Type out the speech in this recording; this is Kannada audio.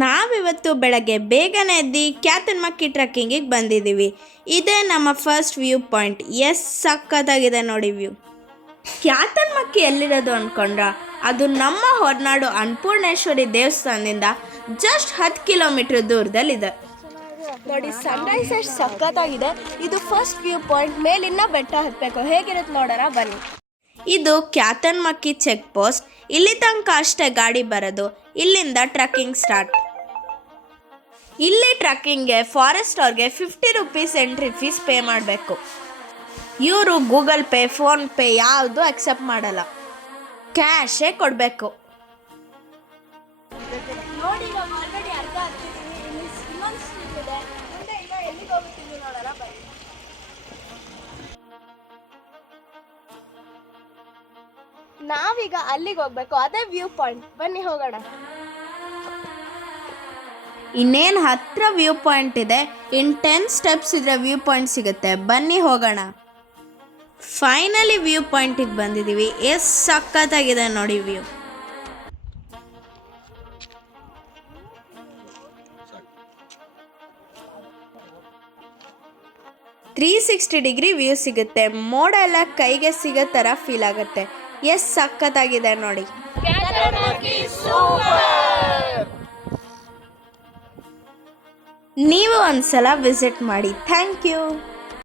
ನಾವಿವತ್ತು ಬೆಳಗ್ಗೆ ಬೇಗನೆ ಎದ್ದು ಕ್ಯಾತನ್ಮಕ್ಕಿ ಟ್ರೆಕ್ಕಿಂಗಿಗೆ ಬಂದಿದ್ದೀವಿ. ಇದೇ ನಮ್ಮ ಫಸ್ಟ್ ವ್ಯೂ ಪಾಯಿಂಟ್. ಸಖತ್ತಾಗಿದೆ ನೋಡಿ ವ್ಯೂ. ಕ್ಯಾತನ್ಮಕ್ಕಿ ಎಲ್ಲಿರೋದು ಅಂದ್ಕೊಂಡ್ರ, ಅದು ನಮ್ಮ ಹೊರನಾಡು ಅನ್ನಪೂರ್ಣೇಶ್ವರಿ ದೇವಸ್ಥಾನದಿಂದ ಜಸ್ಟ್ 10 ಕಿಲೋಮೀಟರ್ ದೂರದಲ್ಲಿದೆ. ನೋಡಿ ಸನ್ರೈಸ್ ಎಷ್ಟು ಸಖತ್ತಾಗಿದೆ. ಇದು ಫಸ್ಟ್ ವ್ಯೂ ಪಾಯಿಂಟ್. ಮೇಲಿನ್ನ ಬೆಟ್ಟ ಹತ್ತಬೇಕು. ಹೇಗಿರುತ್ತೆ ನೋಡೋಣ ಬನ್ನಿ. ಇದು ಕ್ಯಾತನ್ಮಕ್ಕಿ ಚೆಕ್ ಪೋಸ್ಟ್. ಇಲ್ಲಿ ತನಕ ಅಷ್ಟೇ ಗಾಡಿ ಬರೋದು. ಇಲ್ಲಿಂದ ಟ್ರೆಕ್ಕಿಂಗ್ ಸ್ಟಾರ್ಟ್. ಇಲ್ಲಿ ಟ್ರೆಕ್ಕಿಂಗ್ಗೆ ಫಾರೆಸ್ಟ್ ಅವ್ರಿಗೆ 50 ರೂಪೀಸ್ ಎಂಟ್ರಿ ಫೀಸ್ ಪೇ ಮಾಡಬೇಕು. ಇವರು ಗೂಗಲ್ ಪೇ, ಫೋನ್ಪೇ ಯಾವುದು ಅಕ್ಸೆಪ್ಟ್ ಮಾಡಲ್ಲ, ಕ್ಯಾಶೇ ಕೊಡಬೇಕು. ನೋಡಿ ನಾವು ಆಲ್ರೆಡಿ ಅರ್ಧ ಹತ್ತಿದ್ದೀವಿ. ಇಲ್ಲಿ ಇನ್ನೊಂದು ಸ್ಟ್ರೀಟ್ ಇದೆ. ಮುಂದೆ ಈಗ ಎಲ್ಲಿಗೆ ಹೋಗ್ತೀವಿ ನೋಡೋಣ ಬನ್ನಿ. ನಾವೀಗ ಅಲ್ಲಿಗೆ ಹೋಗ್ಬೇಕು. ಅದೇ ವ್ಯೂ ಪಾಯಿಂಟ್. ಬನ್ನಿ ಹೋಗೋಣ. ಇನ್ನೇನು ಹತ್ರ ವ್ಯೂ ಪಾಯಿಂಟ್ ಇದೆ. ಇನ್ 10 ಸ್ಟೆಪ್ಸ್ ಇದ್ರೆ ವ್ಯೂ ಪಾಯಿಂಟ್ ಸಿಗುತ್ತೆ. ಬನ್ನಿ ಹೋಗೋಣ. ಫೈನಲಿ ವ್ಯೂ ಪಾಯಿಂಟಿಗೆ ಬಂದಿದ್ದೀವಿ. ಎಷ್ಟು ಸಖತ್ತಾಗಿದೆ ನೋಡಿ ವ್ಯೂ. ತ್ರೀ 360 ಡಿಗ್ರಿ ವ್ಯೂ ಸಿಗುತ್ತೆ. ಮೋಡ ಎಲ್ಲ ಕೈಗೆ ಸಿಗೋ ಥರ ಫೀಲ್ ಆಗುತ್ತೆ. ಎಷ್ಟು ಸಖತ್ತಾಗಿದೆ ನೋಡಿ. ನೀವು ಒಂದ್ಸಲ ವಿಸಿಟ್ ಮಾಡಿ. Thank you.